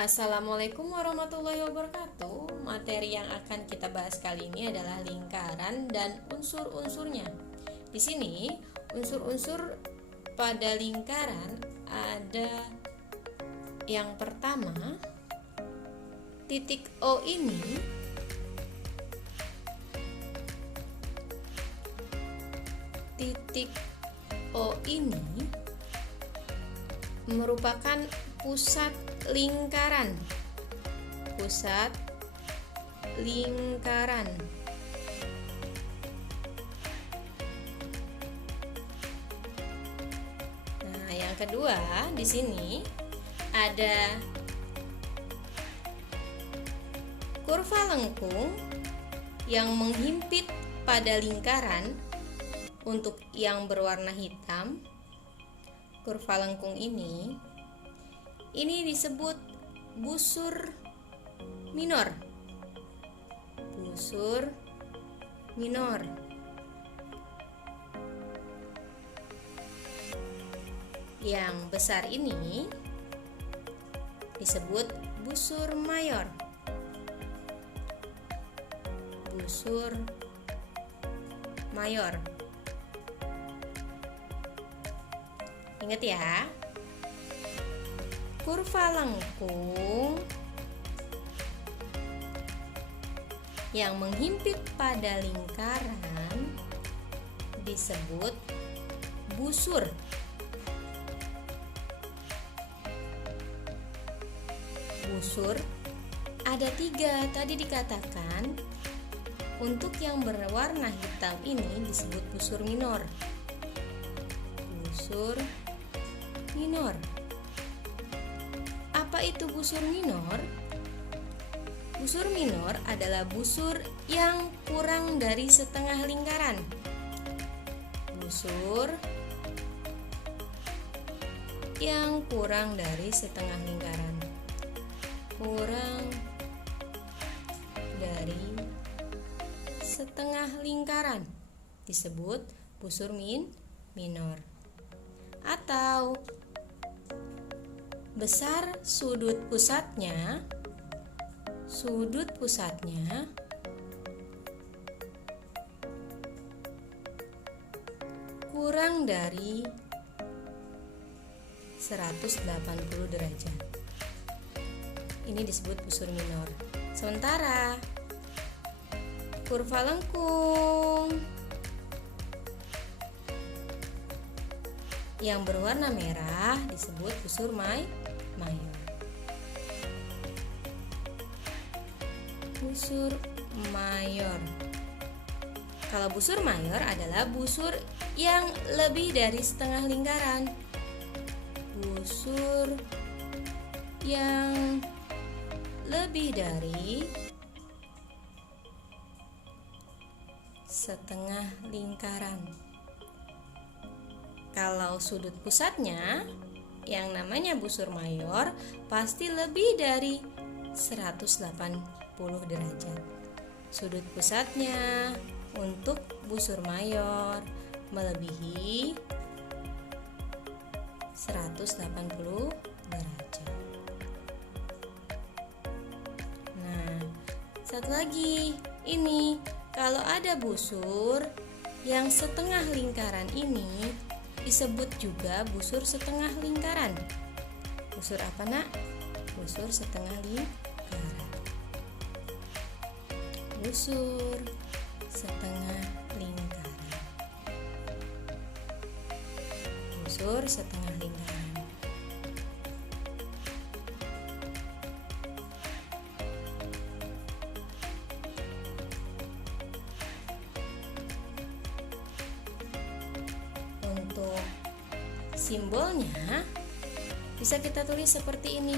Assalamualaikum warahmatullahi wabarakatuh. Materi yang akan kita bahas kali ini adalah lingkaran dan unsur-unsurnya. Di sini, unsur-unsur pada lingkaran ada yang pertama, titik O ini merupakan pusat lingkaran. Nah, yang kedua di sini ada kurva lengkung yang menghimpit pada lingkaran. Untuk yang berwarna hitam, kurva lengkung ini disebut busur minor. Yang besar ini disebut busur mayor. Ingat ya, kurva lengkung yang menghimpit pada lingkaran disebut busur. Busur ada 3 tadi dikatakan. Untuk yang berwarna hitam ini disebut busur minor. Apa itu busur minor? Busur minor adalah busur yang kurang dari setengah lingkaran. Kurang dari setengah lingkaran disebut busur minor. Atau besar sudut pusatnya kurang dari 180 derajat. Ini disebut busur minor. Sementara kurva lengkung yang berwarna merah disebut busur mayor. Kalau busur mayor adalah busur yang lebih dari setengah lingkaran. Kalau sudut pusatnya yang namanya busur mayor pasti lebih dari 180 derajat. Sudut pusatnya untuk busur mayor melebihi 180 derajat. Nah, satu lagi ini, kalau ada busur yang setengah lingkaran ini disebut juga busur setengah lingkaran. Busur apa, Nak? Busur setengah lingkaran. Untuk simbolnya bisa kita tulis seperti ini.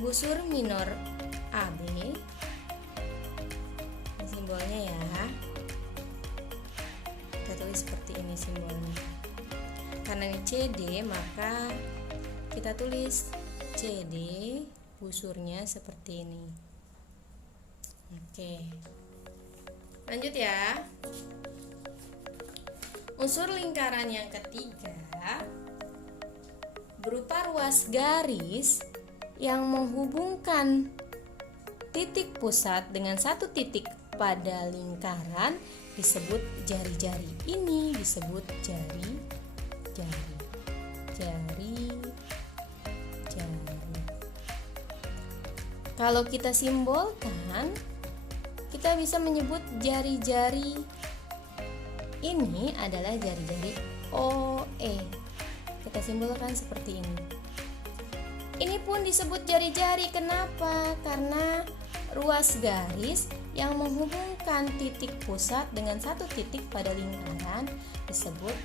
Busur minor AB, simbolnya ya. Kita tulis seperti ini simbolnya. Karena ini CD, maka kita tulis CD, busurnya seperti ini. Oke. Lanjut ya. Unsur lingkaran yang ketiga berupa ruas garis yang menghubungkan titik pusat dengan satu titik pada lingkaran disebut jari-jari. Ini disebut jari-jari. Kalau kita simbolkan, kita bisa menyebut jari-jari ini adalah jari-jari OE. Kita simbolkan seperti ini. Ini pun disebut jari-jari. Kenapa? Karena ruas garis yang menghubungkan titik pusat dengan satu titik pada lingkaran disebut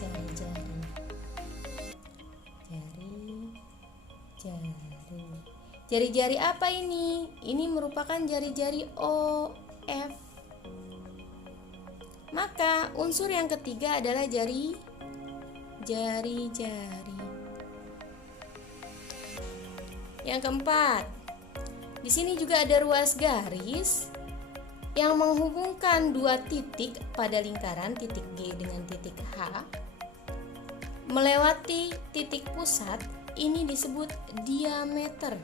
jari-jari. Jari-jari apa ini? Ini merupakan jari-jari OF. Maka unsur yang ketiga adalah jari-jari. Yang keempat, di sini juga ada ruas garis yang menghubungkan dua titik pada lingkaran, titik G dengan titik H, melewati titik pusat. Ini disebut diameter.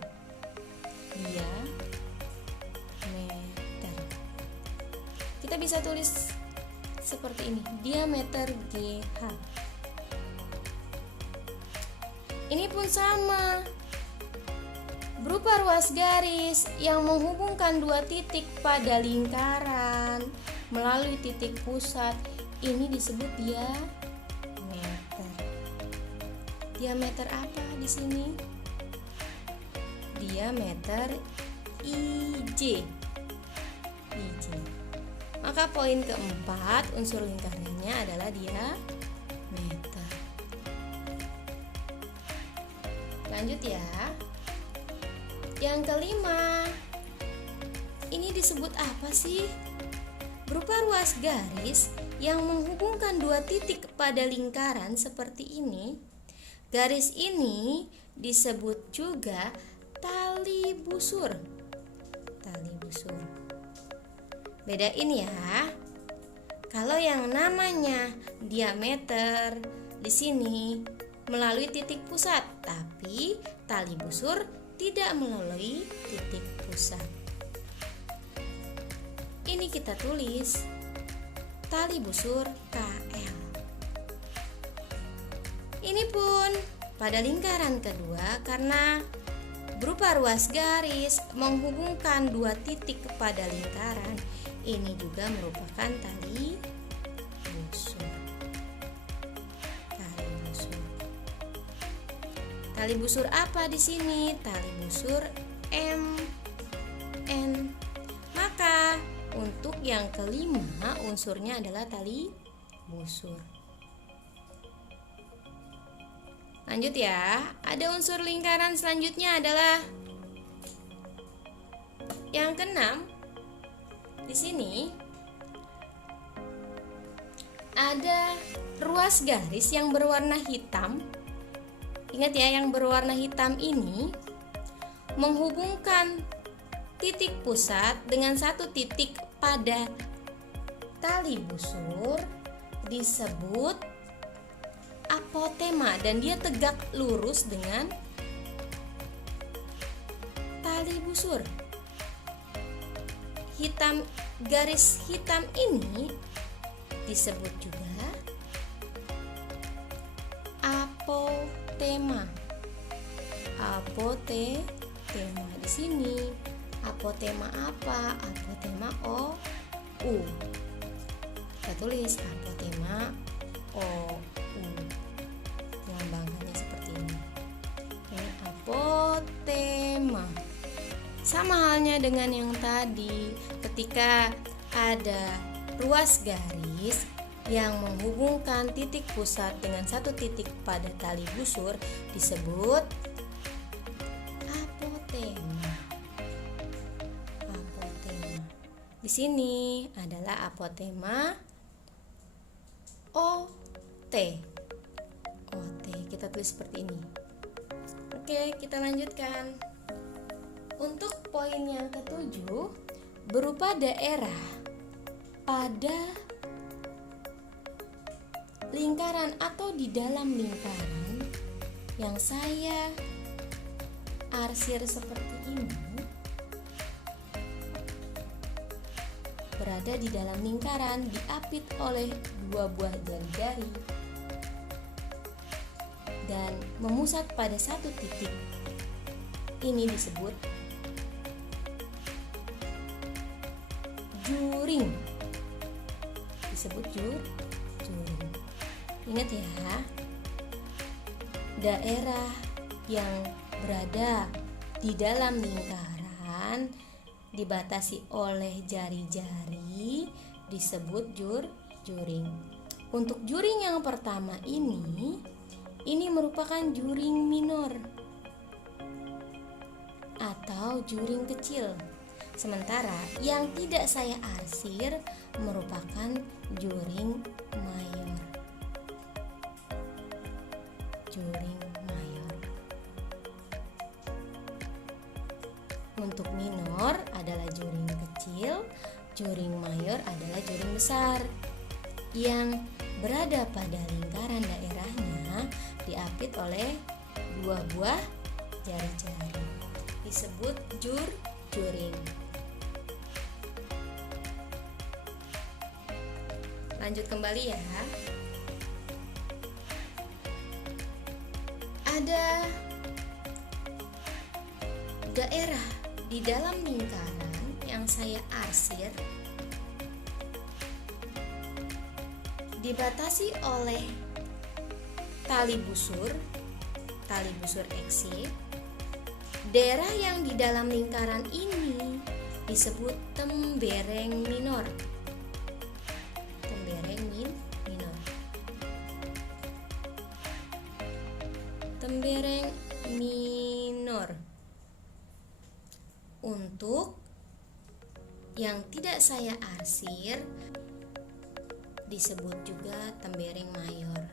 Kita bisa tulis seperti ini, diameter GH. Ini pun sama, berupa ruas garis yang menghubungkan dua titik pada lingkaran melalui titik pusat. Ini disebut diameter. Diameter apa di sini? Diameter IJ. Maka poin keempat, unsur lingkarannya adalah diameter. Lanjut ya. Yang kelima, ini disebut apa sih? Berupa ruas garis yang menghubungkan dua titik pada lingkaran seperti ini. Garis ini disebut juga tali busur. Bedain ya. Kalau yang namanya diameter di sini melalui titik pusat, tapi tali busur tidak melalui titik pusat. Ini kita tulis tali busur KL. Ini pun pada lingkaran kedua karena berupa ruas garis menghubungkan dua titik pada lingkaran. Ini juga merupakan tali busur. Tali busur apa di sini? Tali busur MN. Maka untuk yang kelima unsurnya adalah tali busur. Lanjut ya. Ada unsur lingkaran selanjutnya adalah yang keenam. Di sini ada ruas garis yang berwarna hitam. Ingat ya, yang berwarna hitam ini menghubungkan titik pusat dengan satu titik pada tali busur disebut apotema, dan dia tegak lurus dengan tali busur. Garis hitam ini disebut juga apotema. Di sini apotema apa? Apotema OU. Kita tulis apotema OU. Melambangkannya seperti ini. Ini apotema. Sama halnya dengan yang tadi, ketika ada ruas garis yang menghubungkan titik pusat dengan satu titik pada tali busur disebut apotema. Di sini adalah apotema OT. Kita tulis seperti ini. Oke, kita lanjutkan. Untuk poin yang ketujuh, berupa daerah pada lingkaran atau di dalam lingkaran yang saya arsir seperti ini berada di dalam lingkaran diapit oleh dua buah jari-jari dan memusat pada satu titik. Ini disebut juring. Disebut juring. Ingat ya, daerah yang berada di dalam lingkaran dibatasi oleh jari-jari disebut juring. Untuk juring yang pertama ini merupakan juring minor atau juring kecil. Sementara yang tidak saya arsir merupakan juring mayor. Juring mayor. Untuk minor adalah juring kecil, juring mayor adalah juring besar. Yang berada pada lingkaran daerahnya diapit oleh dua buah jari-jari. Disebut juring. Lanjut kembali ya. Ada daerah di dalam lingkaran yang saya arsir dibatasi oleh tali busur eksif. Daerah yang di dalam lingkaran ini disebut tembereng minor. Tembereng minor. Untuk yang tidak saya arsir disebut juga tembereng mayor.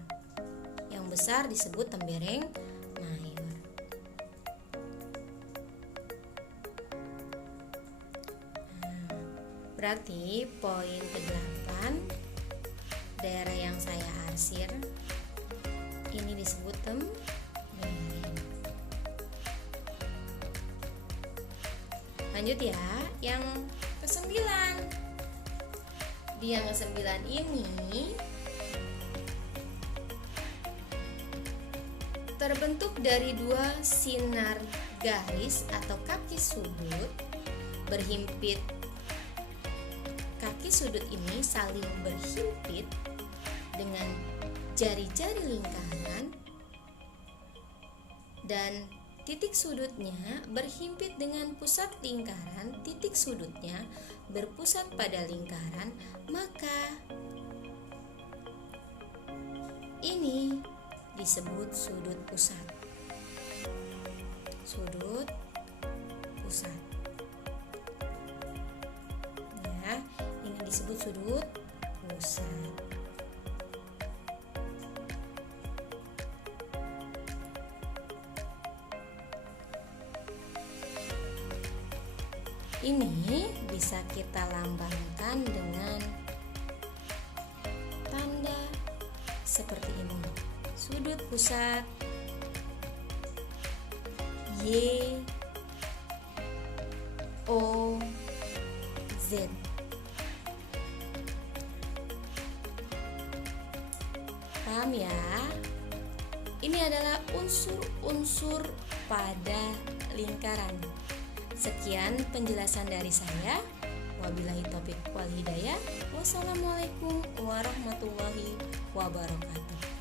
Yang besar disebut tembereng mayor. Berarti poin ke-8, daerah yang saya arsir ini disebut tembereng. Lanjut ya, yang ke-9. Di yang ke-9 ini terbentuk dari dua sinar garis atau kaki sudut berhimpit. Kaki sudut ini saling berhimpit dengan jari-jari lingkaran dan titik sudutnya berhimpit dengan pusat lingkaran. Titik sudutnya berpusat pada lingkaran, maka ini disebut sudut pusat. Sudut pusat. Ya, ini disebut sudut pusat. Ini bisa kita lambangkan dengan tanda seperti ini. Sudut pusat Y O Z. Paham ya? Ini adalah unsur-unsur pada lingkaran. Sekian penjelasan dari saya. Wabillahi taufiq wal hidayah. Wassalamualaikum warahmatullahi wabarakatuh.